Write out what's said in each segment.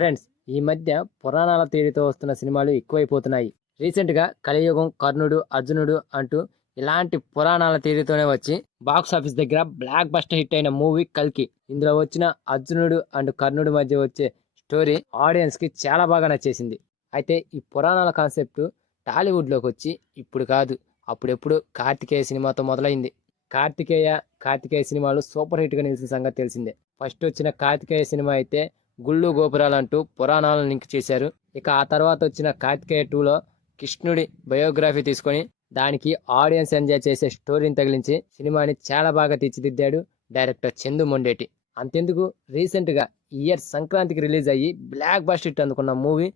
Friends, ఈ మధ్య పురాణాల తీరుతో వస్తున్న సినిమాలు ఎక్కువైపోతున్నాయి. రీసెంట్గా కలియుగం, కర్ణుడు, అర్జునుడు అంటూ ఇలాంటి పురాణాల తీరుతోనే వచ్చి బాక్స్ ఆఫీస్ దగ్గర బ్లాక్ బస్టర్ హిట్ అయిన మూవీ కల్కి. ఇందులో వచ్చిన అర్జునుడు అండ్ కర్ణుడు మధ్య వచ్చే స్టోరీ ఆడియన్స్ కి చాలా బాగా నచ్చేసింది. అయితే ఈ పురాణాల కాన్సెప్ట్ టాలీవుడ్లోకి వచ్చి ఇప్పుడు కాదు, అప్పుడెప్పుడు కార్తికేయ సినిమాతో మొదలైంది. కార్తికేయ సినిమాలు సూపర్ హిట్ గా నిలిచిన సంగతి తెలిసిందే. ఫస్ట్ వచ్చిన కార్తికేయ సినిమా అయితే గుళ్ళు గోపురాలు అంటూ పురాణాలను లింక్ చేశారు. ఇక ఆ తర్వాత వచ్చిన కార్తికేయ 2లో కృష్ణుడి బయోగ్రఫీ తీసుకొని దానికి ఆడియన్స్ ఎంజాయ్ చేసే స్టోరీని తగిలించి సినిమాని చాలా బాగా తీర్చిదిద్దాడు డైరెక్టర్ చందు మొండేటి. అంతెందుకు, రీసెంట్ గా ఈ ఇయర్ సంక్రాంతికి రిలీజ్ అయ్యి బ్లాక్ బస్టర్ హిట్ అందుకున్న మూవీ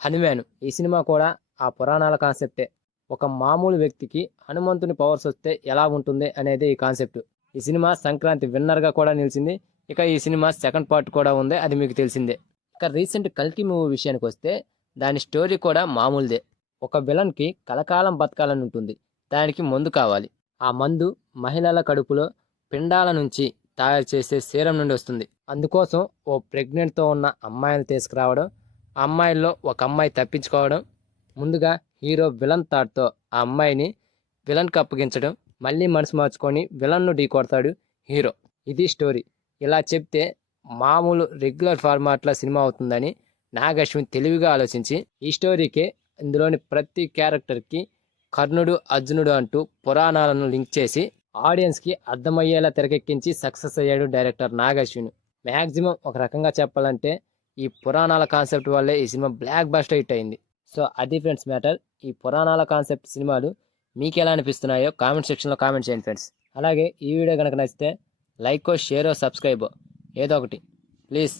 హనుమాన్. ఈ సినిమా కూడా ఆ పురాణాల కాన్సెప్టే. ఒక మామూలు వ్యక్తికి హనుమంతుని పవర్స్ వస్తే ఎలా ఉంటుంది అనేది ఈ కాన్సెప్ట్. ఈ సినిమా సంక్రాంతి విన్నర్ గా కూడా నిలిచింది. ఇక ఈ సినిమా సెకండ్ పార్ట్ కూడా ఉంది, అది మీకు తెలిసిందే. ఇక రీసెంట్ కల్కి మూవీ విషయానికి వస్తే దాని స్టోరీ కూడా మామూలుదే. ఒక విలన్ కి కలకాలం బతకాలని ఉంటుంది. దానికి మందు కావాలి. ఆ మందు మహిళల కడుపులో పిండాల నుంచి తయారు చేసే సీరం నుండి వస్తుంది. అందుకోసం ఓ ప్రెగ్నెంట్ తో ఉన్న అమ్మాయిని తీసుకురావడం, ఆ అమ్మాయిల్లో ఒక అమ్మాయి తప్పించుకోవడం, ముందుగా హీరో విలన్ థాట్తో ఆ అమ్మాయిని విలన్కి అప్పగించడం, మళ్ళీ మనసు మార్చుకొని విలన్ను ఢీ కొడతాడు హీరో. ఇది స్టోరీ. ఇలా చెప్తే మామూలు రెగ్యులర్ ఫార్మాట్లో సినిమా అవుతుందని నాగ్ అశ్విన్ తెలివిగా ఆలోచించి ఈ స్టోరీకే ఇందులోని ప్రతి క్యారెక్టర్కి కర్ణుడు, అర్జునుడు అంటూ పురాణాలను లింక్ చేసి ఆడియన్స్కి అర్థమయ్యేలా తెరకెక్కించి సక్సెస్ అయ్యాడు డైరెక్టర్ నాగ్ అశ్విన్. మ్యాక్సిమం ఒక రకంగా చెప్పాలంటే ఈ పురాణాల కాన్సెప్ట్ వల్లే ఈ సినిమా బ్లాక్ బస్టర్ హిట్ అయింది. సో అది ఫ్రెండ్స్ మ్యాటర్. ఈ పురాణాల కాన్సెప్ట్ సినిమాలు మీకు ఎలా అనిపిస్తున్నాయో కామెంట్ సెక్షన్లో కామెంట్ చేయండి ఫ్రెండ్స్. అలాగే ఈ వీడియో కనుక నచ్చితే లైక్, షేర్, సబ్స్క్రైబ్ ఏదో ఒకటి ప్లీజ్.